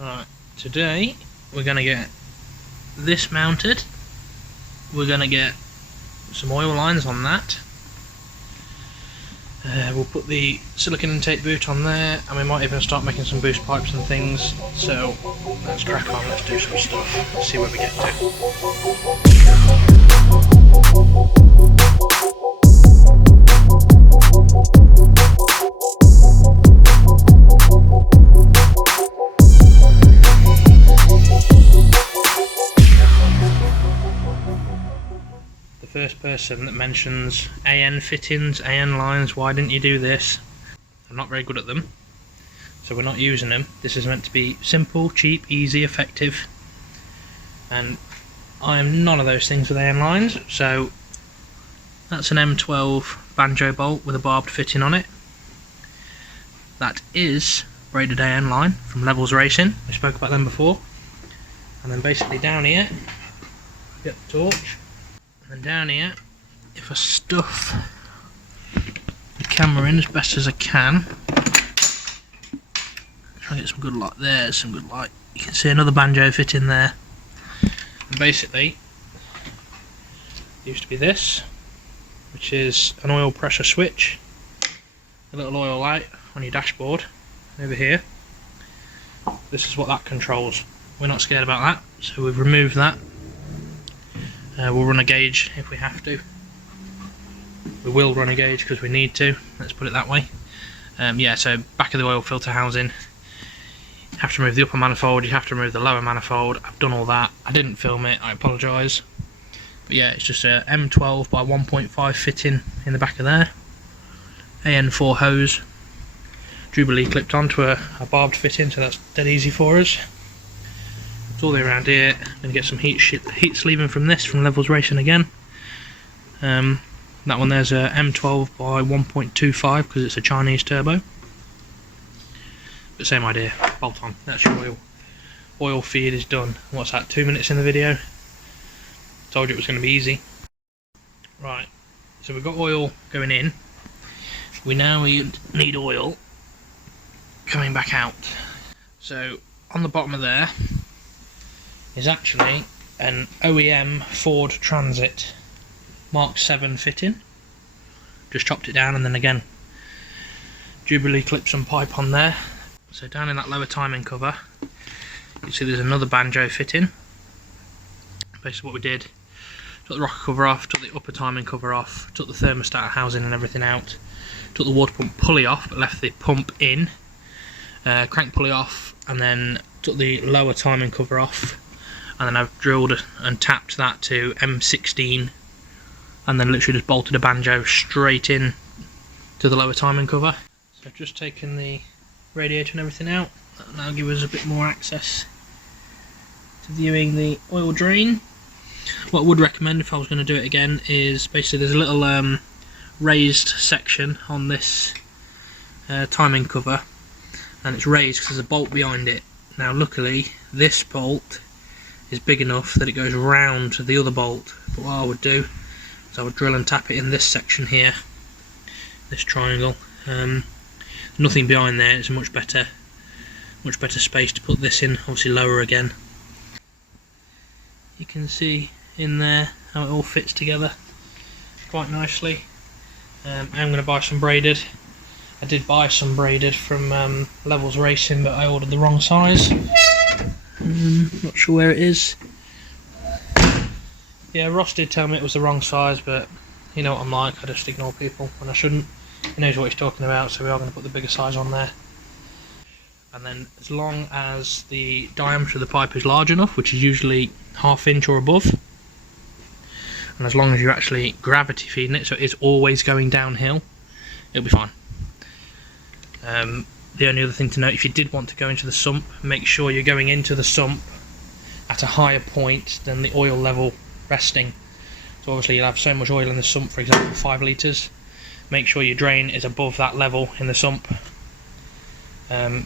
Right, today we're going to get this mounted. We're going to get some oil lines on that. We'll put the silicone intake boot on there, and we might even start making some boost pipes and things. So let's crack on, let's do some stuff, let's see where we get First person that mentions AN fittings, AN lines, why didn't you do this? I'm not very good at them, so we're not using them. This is meant to be simple, cheap, easy, effective, and I'm none of those things with AN lines. So that's an M12 banjo bolt with a barbed fitting on it. That is braided AN line from Levels Racing, we spoke about them before. And then basically down here, get the torch. And down here, if I stuff the camera in as best as I can, try and get some good light there, some good light. You can see another banjo fit in there. And basically, it used to be this, which is an oil pressure switch, a little oil light on your dashboard over here. This is what that controls. We're not scared about that, so we've removed that. We'll run a gauge if we have to. We will run a gauge because we need to, let's put it that way. Yeah, so back of the oil filter housing, you have to remove the upper manifold, you have to remove the lower manifold. I've done all that. I didn't film it, I apologise. But yeah, it's just a M12 by 1.5 fitting in the back of there. AN4 hose, Jubilee clipped onto a barbed fitting, so that's dead easy for us. It's all the way around here. I'm going to get some heat sleeving from this, from Levels Racing again. That one there's a M12 by 1.25 because it's a Chinese turbo. But same idea, bolt on, that's your oil feed is done. What's that, 2 minutes in the video? Told you it was going to be easy. Right, so we've got oil going in. We now need oil coming back out. So on the bottom of there is actually an OEM Ford Transit Mark 7 fitting. Just chopped it down, and then again Jubilee clipped some pipe on there. So down in that lower timing cover you see there's another banjo fitting. Basically what we did, took the rocker cover off, took the upper timing cover off, took the thermostat housing and everything out, took the water pump pulley off but left the pump in, crank pulley off, and then took the lower timing cover off. And then I've drilled and tapped that to M16, and then literally just bolted a banjo straight in to the lower timing cover. So I've just taken the radiator and everything out. That'll now give us a bit more access to viewing the oil drain. What I would recommend if I was going to do it again is basically there's a little raised section on this timing cover, and it's raised because there's a bolt behind it. Now luckily this bolt is big enough that it goes round to the other bolt, but what I would do is I would drill and tap it in this section here, this triangle. Nothing behind there, it's a much better space to put this in, obviously lower again. You can see in there how it all fits together quite nicely. I'm going to buy some braided. I did buy some braided from Levels Racing, but I ordered the wrong size. Not sure where it is. Yeah, Ross did tell me it was the wrong size, but you know what I'm like, I just ignore people when I shouldn't. He knows what he's talking about, so we are going to put the bigger size on there. And then as long as the diameter of the pipe is large enough, which is usually 1/2 inch or above, and as long as you're actually gravity feeding it, so it's always going downhill, it'll be fine. The only other thing to note, if you did want to go into the sump, make sure you're going into the sump at a higher point than the oil level resting. So obviously you'll have so much oil in the sump, for example 5 litres. Make sure your drain is above that level in the sump.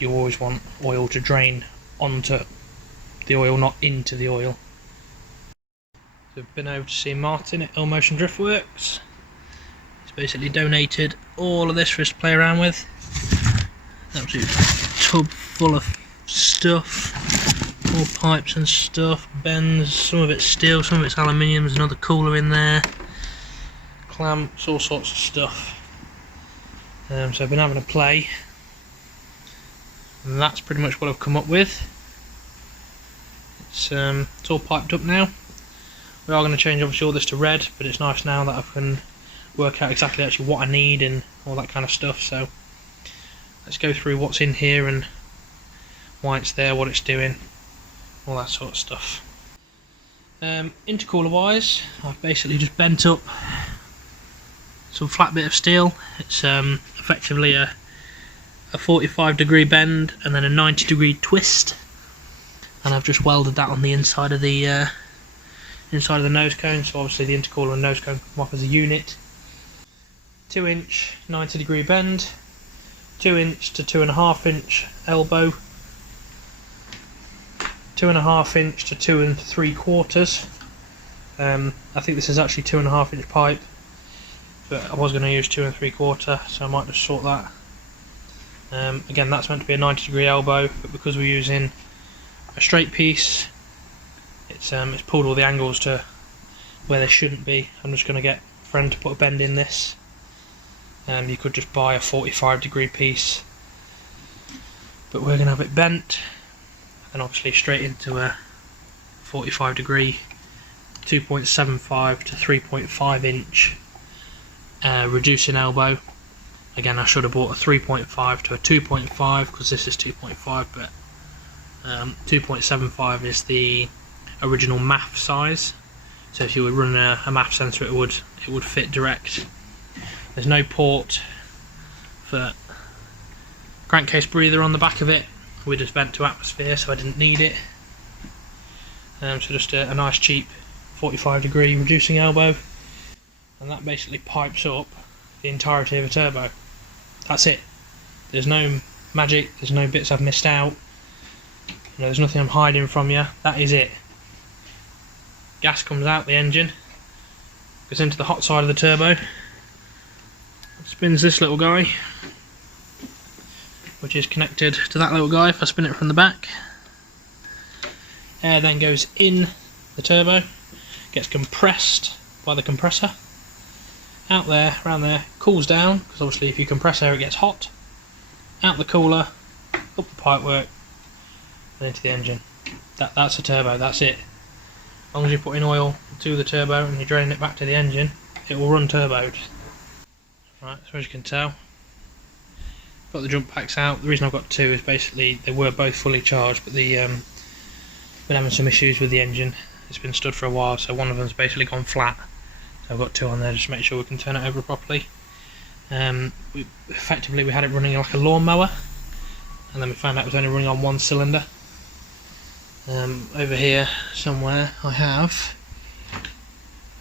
You always want oil to drain onto the oil, not into the oil. So I've been over to see Martin at Ill Motion Drift Works. He's basically donated all of this for us to play around with. Absolute tub full of stuff, more pipes and stuff, bends, some of it's steel, some of it's aluminium, there's another cooler in there, clamps, all sorts of stuff. So I've been having a play, and that's pretty much what I've come up with. It's all piped up now. We are going to change obviously all this to red, but it's nice now that I can work out exactly actually what I need and all that kind of stuff. So let's go through what's in here and why it's there, what it's doing, all that sort of stuff. Intercooler wise, I've basically just bent up some flat bit of steel. It's effectively a 45-degree bend and then a 90-degree twist, and I've just welded that on the inside of the nose cone. So obviously the intercooler and nose cone come off as a unit. 2-inch 90-degree bend, 2-inch to 2.5-inch elbow, 2.5-inch to 2 3/4. I think this is actually 2.5-inch pipe, but I was going to use 2 3/4, so I might just sort that. Again, that's meant to be a 90-degree elbow, but because we're using a straight piece, it's pulled all the angles to where they shouldn't be. I'm just going to get a friend to put a bend in this. You could just buy a 45-degree piece, but we're going to have it bent, and obviously straight into a 45-degree 2.75 to 3.5-inch reducing elbow. Again, I should have bought a 3.5 to a 2.5 because this is 2.5, but 2.75 is the original MAF size. So if you were running a MAF sensor, it would fit direct. There's no port for crankcase breather on the back of it. We just vent to atmosphere, so I didn't need it. So just a nice cheap 45-degree reducing elbow, and that basically pipes up the entirety of a turbo. That's it. There's no magic, there's no bits I've missed out, there's nothing I'm hiding from you. That is it. Gas comes out the engine, goes into the hot side of the turbo, spins this little guy, which is connected to that little guy if I spin it from the back. Air then goes in the turbo, gets compressed by the compressor, out there, around there, cools down, because obviously if you compress air it gets hot, out the cooler, up the pipework, and into the engine. That's a turbo, that's it. As long as you're putting oil to the turbo and you're draining it back to the engine, it will run turboed. Right, so as you can tell, got the jump packs out. The reason I've got two is basically they were both fully charged, but been having some issues with the engine. It's been stood for a while, so one of them's basically gone flat. So I've got two on there just to make sure we can turn it over properly. Effectively we had it running like a lawnmower, and then we found out it was only running on one cylinder. Over here somewhere I have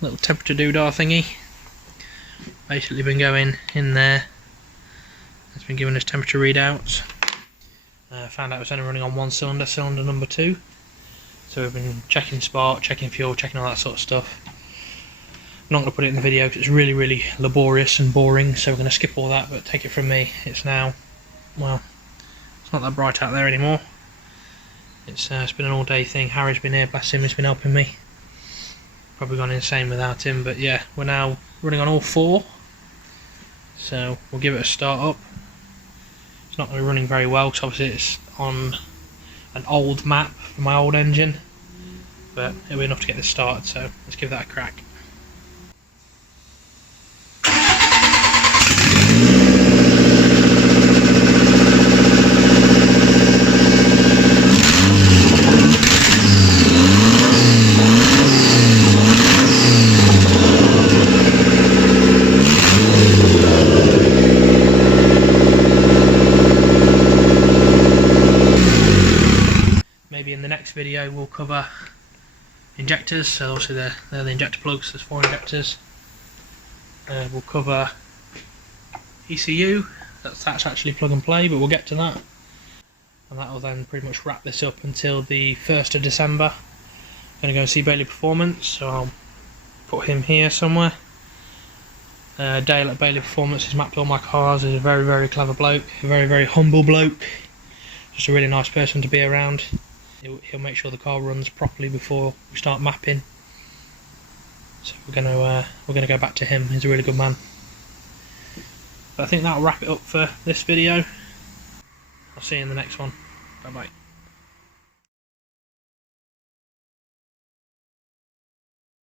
a little temperature doodah thingy. Basically been going in there, it's been giving us temperature readouts. Found out it was only running on one cylinder, cylinder number 2. So we've been checking spark, checking fuel, checking all that sort of stuff. I'm not going to put it in the video because it's really laborious and boring, so we're going to skip all that, but take it from me, it's now, well, it's not that bright out there anymore. It's been an all day thing. Harry's been here, bless him, he's been helping me. Probably gone insane without him, but yeah, we're now running on all 4. So we'll give it a start up. It's not going to be running very well because obviously it's on an old map for my old engine, but it'll be enough to get this started, so let's give that a crack. In the next video we'll cover injectors, so obviously they're the injector plugs, there's 4 injectors. We'll cover ECU, that's actually plug and play, but we'll get to that. And that will then pretty much wrap this up until the 1st of December. I'm going to go and see Bailey Performance, so I'll put him here somewhere. Dale at Bailey Performance has mapped all my cars, he's a very clever bloke, a very humble bloke. Just a really nice person to be around. He'll make sure the car runs properly before we start mapping. So we're gonna go back to him. He's a really good man. But I think that'll wrap it up for this video. I'll see you in the next one. Bye bye.